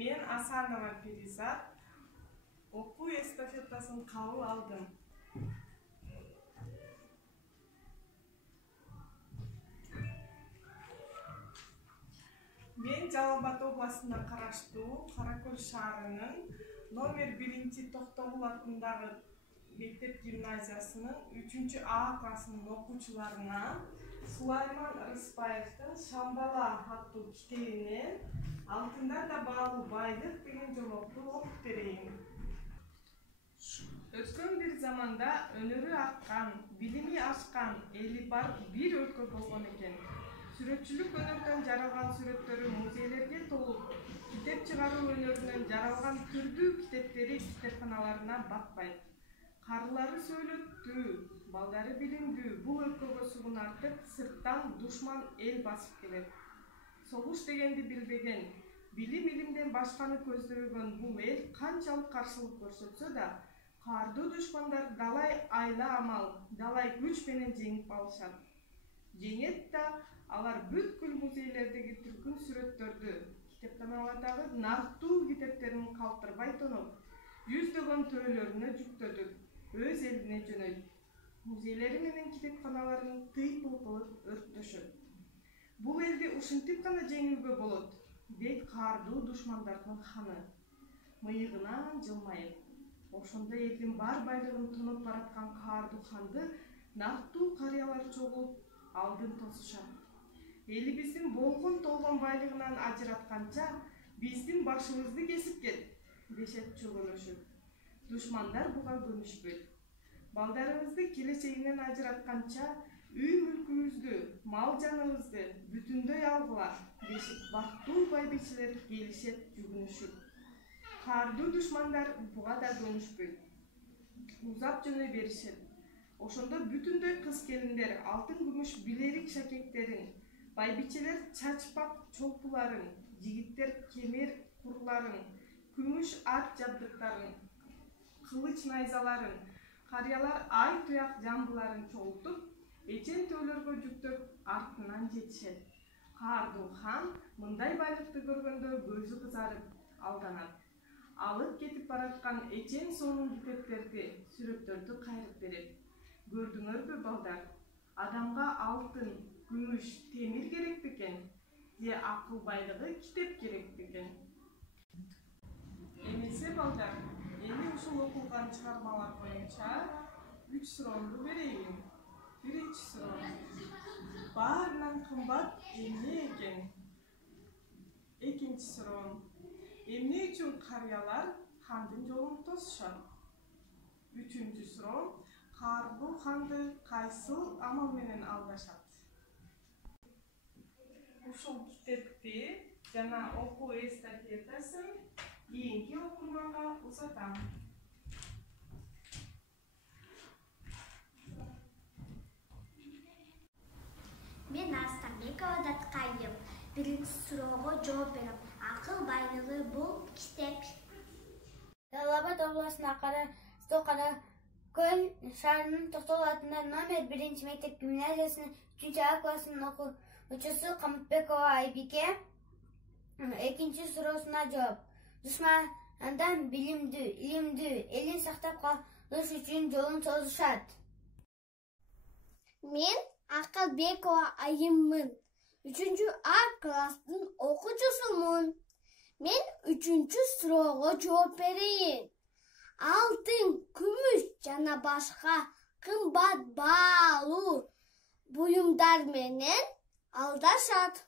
Мен Асанова Перизат окуу эстафетасын кабыл алдым. Мен Жалал Абад областына караштуу Каракөл шаарынын номер 1 Токтогул атындагы мектеп гимназиясынын 3-А классынын окуучуларына Сулайман Рыспаевдин Шамбала аттуу китебинен алтында да баалуу байлык деген жолокту окуп берейин. Өткөн бир заманда өнөрү аккан, билими ашкан эли бар бир өлкө болгон экен. Сүрөтчүлүк өнөрдөн жаралган сүрөттөрү музейлерге толуп, китеп чыгаруу өнөрүнөн жаралган түрдүү китептери китепканаларына батпайт. Карылары сөйлөттүү, балдары билимдүү, бул өлкөгө сугун артып, сырттан душман эл басып келет. Согуш дегенди билбеген, билим илимден башканы көздөбөгөн бул эл канчалык каршылык көрсөтсө да, каардуу душмандар далай айла амал, далай күч менен жеңип алышат. Жеңет да алар бүткүл музейлердеги түркүн сүрөттөрдү, китепканалардагы нартуу китептерин калтырбай тоноп, жүздөгөн төөлөрүнө жүктөтүп, өз элине жөнөйт. Музейлери менен китепканаларын тыйпыл кылып өрттөшөт. Бул элди ушинтип гана жеңүүгө болот. Бет каардуу душмандардын ханы. Мыйыгынан жылмайып, ошондо элдин бар байлыгын тоноп бараткан каардуу ханды нартуу карыялар чогулуп алдын тосушат. Элибиздин болгон толгон байлыгынан ажыратканча, биздин башыбызды кесип кет, дешет чөгөлөшүп. Душмандар буга көнүшпөйт. Балдарыбызды келечегинен ажыратканча, үй мүлкүбүздү, мал жаныбызды бүтүндөй алгыла, дешип бактуу байбичелер келишет жүгүнүшүп. Каардуу душмандар буга да көнүшпөйт. Узап жөнөй беришет. Ошондо бүтүндөй кыз келиндер алтын күмүш билерик шакектерин, байбичелер чачпак чолпуларын, жигиттер кемер курларын, күмүш ат жабдыктарын, кылыч найзаларын, карыялар ай туяк жамбыларын чогултуп, эчен төөлөргө жүктөп артынан жетишет. Каардуу хан мындай байлыкты көргөндө көзү кызарып алданат. Алып кетип бараткан эчен сонун китептерди, сүрөттөрдү кайрып берет. Көрдүңөрбү балдар? Адамга алтын, күмүш, темир керек бекен? Же акыл байлыгы китеп керек бекен? Эмесе балдар, эми ушул окулган чыгармалар боюнча 3 суроону берейин. Биринчи суроо. Баарынан кымбат эмне экен? Экинчи суроо. Эмне үчүн карыялар хандын жолун тосушат? Үчүнчү суроо. Каардуу ханды кайсыл амал менен алдашат? Ушул китепти жана окуу эстафетасын кийинки окурманга узатам. Мен Арстанбекова Даткаев. Биринчи суроого жооп берем. Акыл байлыгы бул китеп. Жалал Абад областына Каракөл шаарынын Токтогул атындагы номер 1 мектеп гимназиясынын 3-А классынын окуучусу Камытбекова Айбике экинчи суроосуна жооп. Душмандан билимдүү, илимдүү, элин сактап калыш үчүн жолун созушат. Мен Акылбекова Айыммын. 3-А класстын окуучусумун. Мен 3-чү суроого жооп берейин. Алтын, күмүш жана башка кымбат баалуу буюмдар менен алдашат.